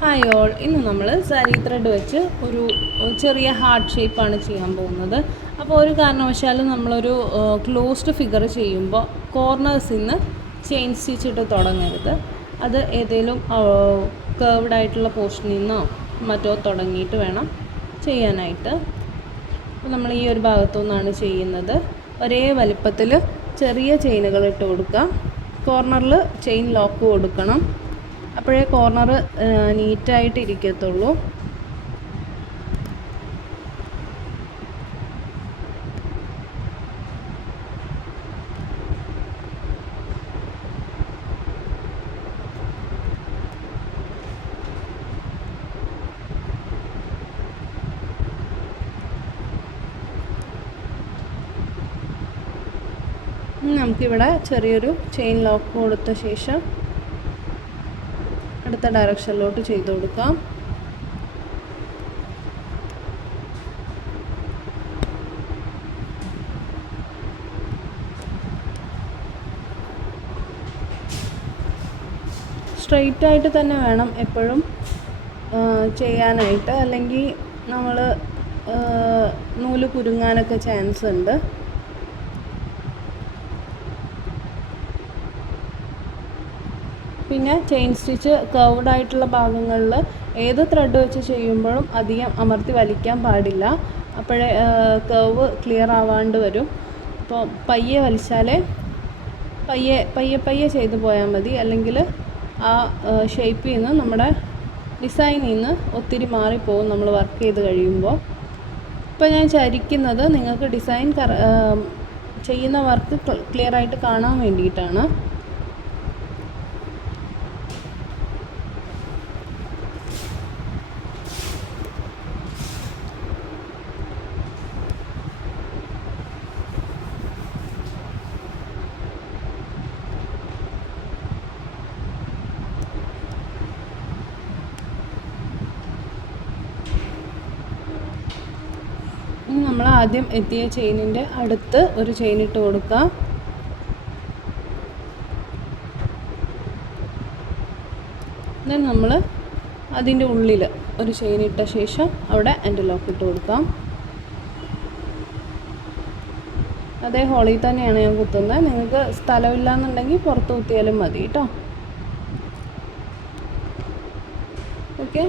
Hi all, ഇന്ന് നമ്മൾ sari thread വെച്ച് ഒരു ചെറിയ ഹാർട്ട് ഷേപ്പാണ് ചെയ്യാൻ പോകുന്നത്. അപ്പോൾ ഒരു കാരണവശാലും നമ്മളൊരു ക്ലോസ്ഡ് ഫിഗർ ചെയ്യുമ്പോൾ കോർണേഴ്സിൽ നിന്ന് ചെയിൻ സ്റ്റിച്ച് ഇട്ട് തുടങ്ങരുത്. അത് ഏതെങ്കിലും കേർവ്ഡ് ആയിട്ടുള്ള പോർഷനിൽ നിന്നോ മറ്റോ തുടങ്ങിയിട്ട് വേണം ചെയ്യാനായിട്ട്. അപ്പോൾ നമ്മൾ ഈ ഒരു ഭാഗത്തു നിന്നാണ് ചെയ്യുന്നത്. ഒരേ വലിപ്പത്തിൽ ചെറിയ ചെയിനുകൾ ഇട്ട് കൊടുക്കുക. കോർണറിൽ ചെയിൻ ലോക്ക് കൊടുക്കണം. അപ്പോഴേ കോർണർ നീറ്റായിട്ട് ഇരിക്കത്തുള്ളൂ. നമുക്കിവിടെ ചെറിയൊരു ചെയിൻ ലോക്ക് കൊടുത്ത ശേഷം അടുത്ത ഡയറക്ഷനിലോട്ട് ചെയ്ത് കൊടുക്കാം. സ്ട്രെയിറ്റ് ആയിട്ട് തന്നെ വേണം എപ്പോഴും ചെയ്യാനായിട്ട്, അല്ലെങ്കിൽ നമ്മൾ നൂല് കുരുങ്ങാനൊക്കെ ചാൻസ് ഉണ്ട്. പിന്നെ ചെയിൻ സ്റ്റിച്ച് കർവ്ഡ് ആയിട്ടുള്ള ഭാഗങ്ങളിൽ ഏത് ത്രെഡ് വെച്ച് ചെയ്യുമ്പോഴും അധികം അമർത്തി വലിക്കാൻ പാടില്ല. അപ്പോഴേ കർവ് ക്ലിയർ ആവാണ്ട് വരും. അപ്പോൾ പയ്യെ വലിച്ചാലേ പയ്യെ ചെയ്ത് പോയാൽ മതി. അല്ലെങ്കിൽ ആ ഷേപ്പിൽ നിന്ന് നമ്മുടെ ഡിസൈനിൽ നിന്ന് ഒത്തിരി മാറിപ്പോകും നമ്മൾ വർക്ക് ചെയ്ത് കഴിയുമ്പോൾ. ഇപ്പോൾ ഞാൻ ചരിക്കുന്നത് നിങ്ങൾക്ക് ഡിസൈൻ ചെയ്യുന്ന വർക്ക് ക്ലിയർ ആയിട്ട് കാണാൻ വേണ്ടിയിട്ടാണ്. നമ്മൾ ആദ്യം എത്തിയ ചെയിനിൻ്റെ അടുത്ത് ഒരു ചെയിൻ ഇട്ട് കൊടുക്കാം. ദെൻ നമ്മൾ അതിൻ്റെ ഉള്ളിൽ ഒരു ചെയിൻ ഇട്ട ശേഷം അവിടെ എൻഡ് ലോക്ക് ഇട്ട് കൊടുക്കാം. അതേ ഹോളിൽ തന്നെയാണ് ഞാൻ കുത്തുന്നത്. നിങ്ങൾക്ക് സ്ഥലമില്ല എന്നുണ്ടെങ്കിൽ പുറത്ത് കുത്തിയാലും മതി കേട്ടോ. ഓക്കെ.